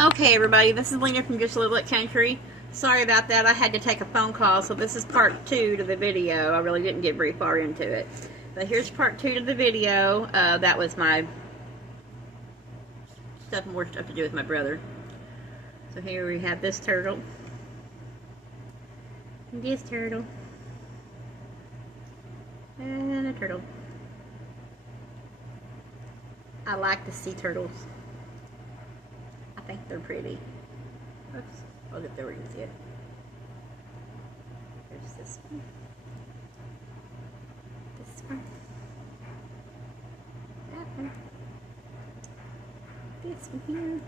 Okay, everybody, this is Lena from Just a Little Bit Country. Sorry about that. I had to take a phone call, so this is part 2 to the video. I really didn't get very far into it. But here's part 2 to the video. That was my more stuff to do with my brother. So here we have this turtle. And this turtle. And a turtle. I like the sea turtles. I think they're pretty. Oops. I'll get there where you can see it. There's this one. This one. That one. This one here.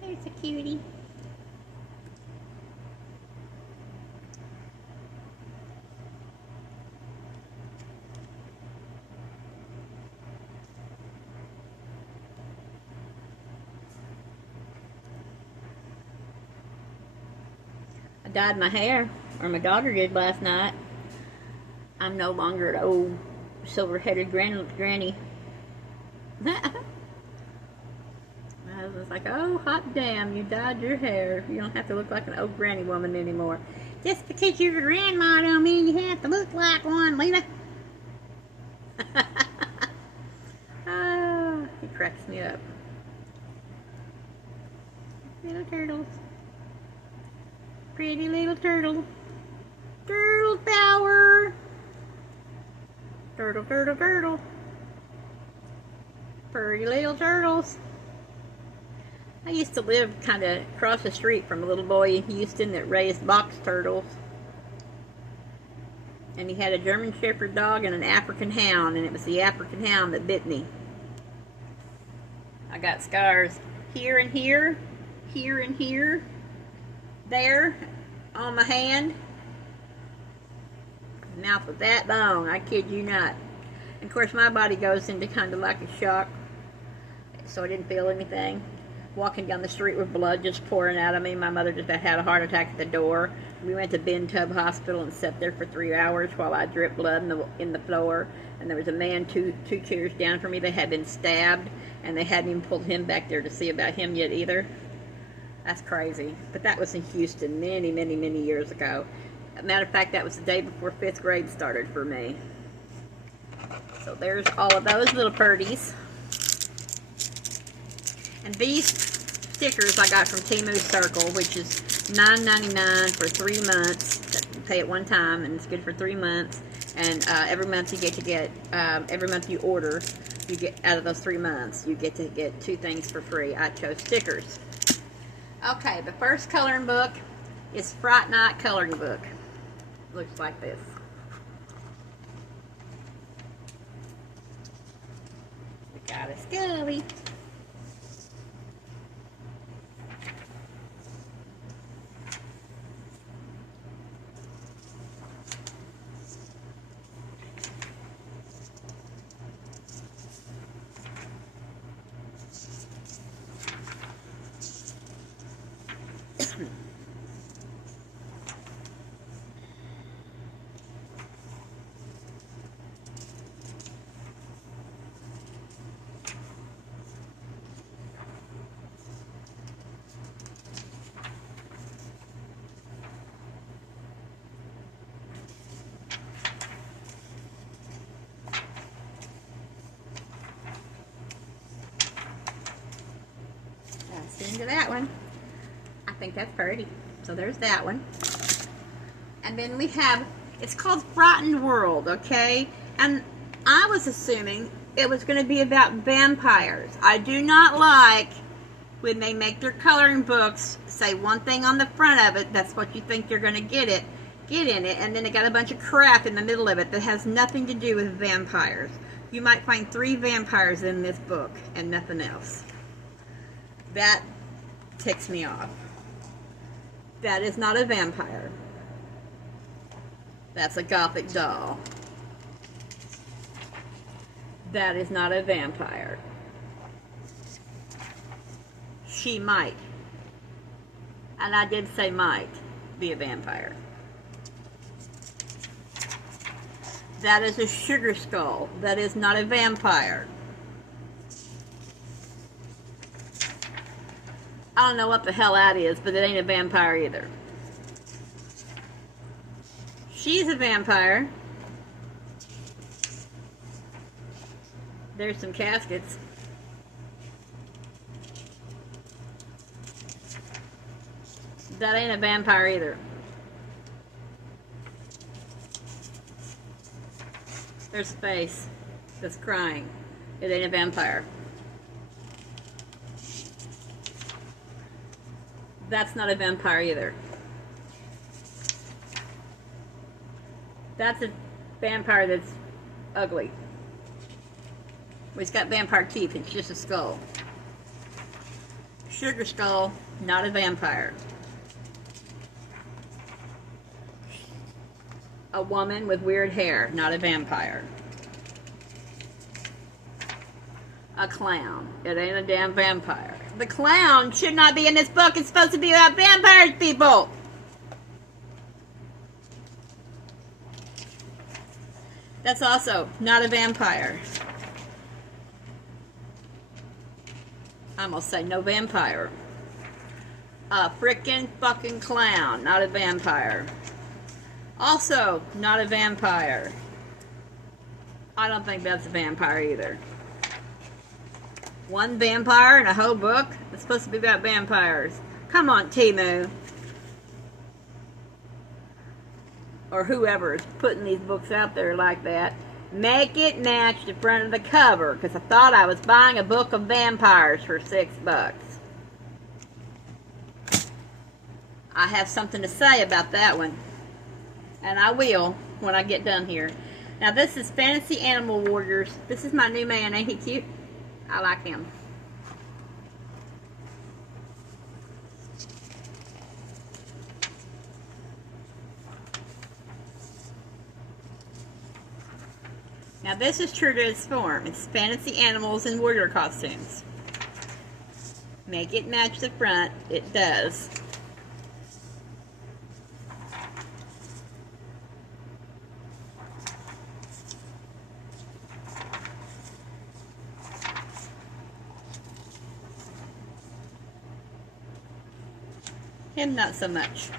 There's a cutie. I dyed my hair, or my daughter did last night. I'm no longer an old silver-headed granny. I was like, oh, hot damn, you dyed your hair. You don't have to look like an old granny woman anymore. Just because you're a grandma don't mean you have to look like one, Lena. Oh, he cracks me up. Little turtles. Pretty little turtle. Turtle power. Turtle, turtle, turtle. Pretty little turtles. I used to live kind of across the street from a little boy in Houston that raised box turtles. And he had a German Shepherd dog and an African hound, and it was the African hound that bit me. I got scars here and here, here and here, there, on my hand. Mouth was that long, I kid you not. And of course my body goes into kind of like a shock, so I didn't feel anything. Walking down the street with blood just pouring out of me. My mother just had a heart attack at the door. We went to Ben Tubb Hospital and sat there for 3 hours while I dripped blood in the floor. And there was a man two chairs down from me that had been stabbed, and they hadn't even pulled him back there to see about him yet either. That's crazy. But that was in Houston many, many, many years ago. Matter of fact, that was the day before 5th grade started for me. So there's all of those little purdies. And these stickers I got from Temu Circle, which is $9.99 for 3 months. You pay it one time, and it's good for 3 months. And every month you get every month you order, you get out of those 3 months, you get to get 2 things for free. I chose stickers. Okay, the first coloring book is Fright Night coloring book. Looks like this. We got a Scully. Into that one. I think that's pretty. So there's that one. And then we have, it's called Frightened World, okay? And I was assuming it was going to be about vampires. I do not like when they make their coloring books say one thing on the front of it, that's what you think you're going to get it, get in it, and then it got a bunch of crap in the middle of it that has nothing to do with vampires. You might find 3 vampires in this book and nothing else. That ticks me off. That is not a vampire. That's a gothic doll. That is not a vampire. She might, and I did say might, be a vampire. That is a sugar skull. That is not a vampire. I don't know what the hell that is, but it ain't a vampire either. She's a vampire. There's some caskets. That ain't a vampire either. There's a face that's crying. It ain't a vampire. That's not a vampire either. That's a vampire that's ugly. It's got vampire teeth. It's just a skull. Sugar skull, not a vampire. A woman with weird hair, not a vampire. A clown. It ain't a damn vampire. The clown should not be in this book. It's supposed to be about vampires, people. That's also not a vampire. I'm gonna say no vampire. A frickin' fucking clown, not a vampire. Also, not a vampire. I don't think that's a vampire either. One vampire in a whole book? It's supposed to be about vampires. Come on, Temu. Or whoever is putting these books out there like that. Make it match the front of the cover, because I thought I was buying a book of vampires for $6. I have something to say about that one. And I will when I get done here. Now this is Fantasy Animal Warriors. This is my new man. Ain't he cute? I like him. Now this is true to its form. It's fantasy animals and warrior costumes. Make it match the front. It does. Him not so much.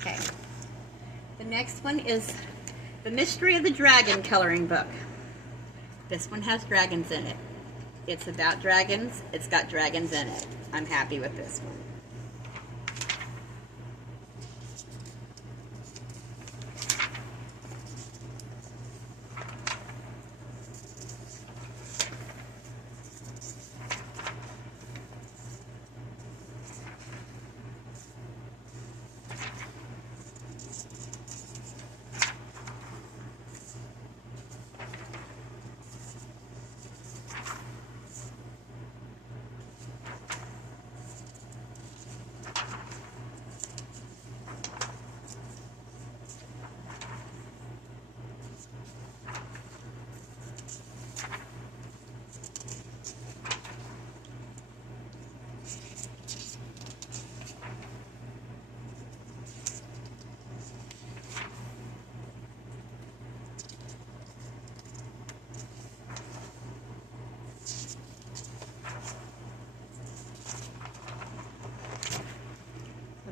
Okay. The next one is The Mystery of the Dragon coloring book. This one has dragons in it. It's about dragons. It's got dragons in it. I'm happy with this one.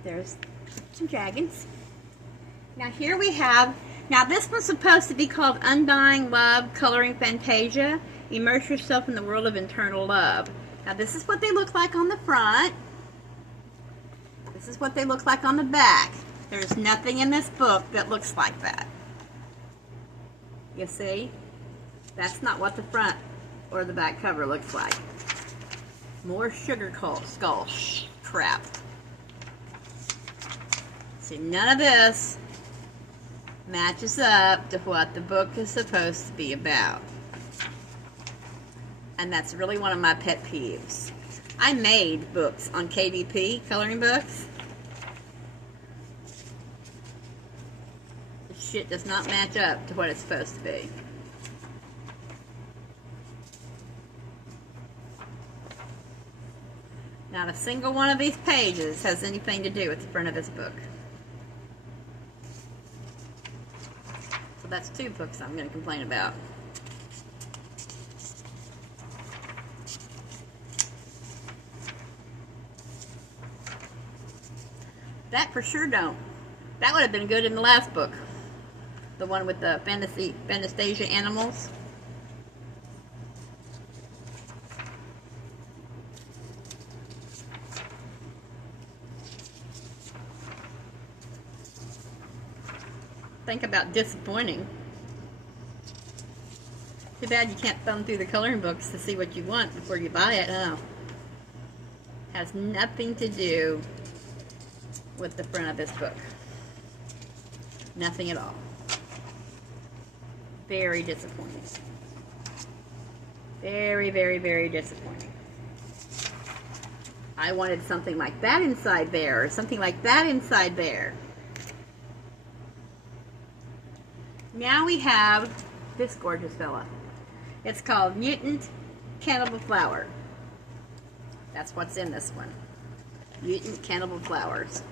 There's some dragons. Now here we have, now this one's supposed to be called Undying Love, Coloring Fantasia. Immerse yourself in the world of eternal love. Now this is what they look like on the front. This is what they look like on the back. There's nothing in this book that looks like that. You see? That's not what the front or the back cover looks like. More sugar skull crap. See, none of this matches up to what the book is supposed to be about. And that's really one of my pet peeves. I made books on KDP, coloring books. This shit does not match up to what it's supposed to be. Not a single one of these pages has anything to do with the front of this book. So that's two books I'm going to complain about. That for sure don't. That would have been good in the last book. The one with the Fantasia animals. Think about disappointing. Too bad you can't thumb through the coloring books to see what you want before you buy it. Oh. Has nothing to do with the front of this book. Nothing at all. Very disappointing. Very, very, very disappointing. I wanted something like that inside there, or something like that inside there. Now we have this gorgeous fella. It's called Mutant Cannibal Flower. That's what's in this one. Mutant Cannibal Flowers.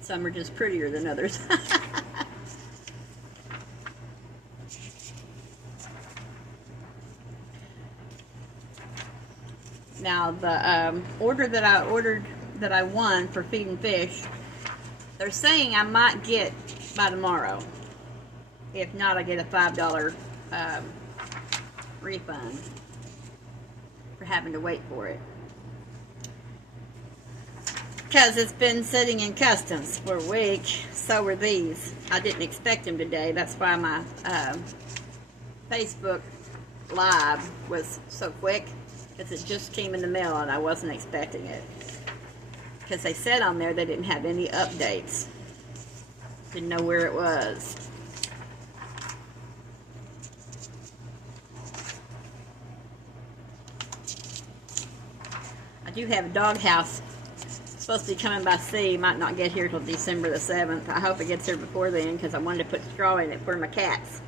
Some are just prettier than others. Now the order that I won for Feed and Fish, they're saying I might get by tomorrow. If not, I get a $5 refund for having to wait for it. Because it's been sitting in customs for a week. So were these. I didn't expect them today. That's why my Facebook Live was so quick. Because it just came in the mail and I wasn't expecting it. Because they said on there they didn't have any updates. Didn't know where it was. I do have a doghouse supposed to be coming by sea. Might not get here till December the 7th. I hope it gets here before then because I wanted to put straw in it for my cats.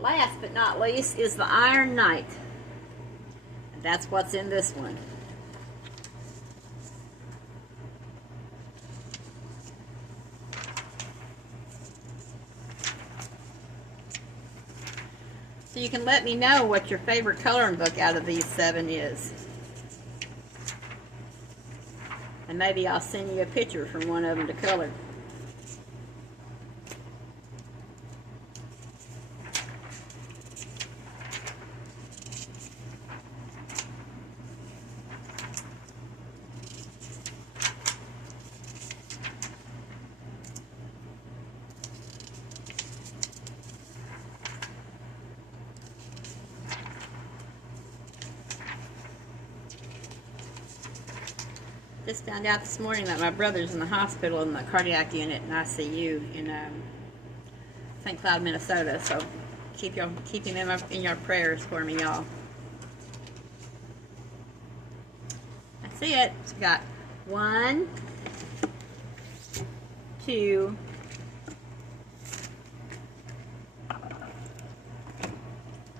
Last but not least is the Iron Knight. And that's what's in this one. So you can let me know what your favorite coloring book out of these 7 is. And maybe I'll send you a picture from one of them to color. Just found out this morning that my brother's in the hospital in the cardiac unit in ICU in St. Cloud, Minnesota. So keep him in your prayers for me, y'all. That's it. So we got 1, 2,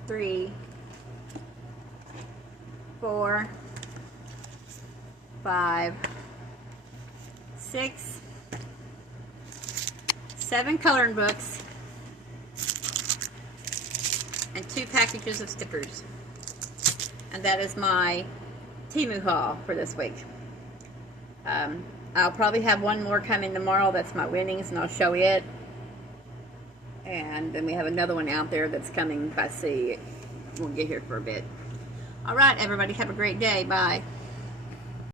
3, 4, 5, 6, 7 coloring books, and 2 packages of stickers. And that is my Temu haul for this week. I'll probably have one more coming tomorrow. That's my winnings, and I'll show it. And then we have another one out there that's coming by sea. We'll get here for a bit. All right, everybody, have a great day. Bye.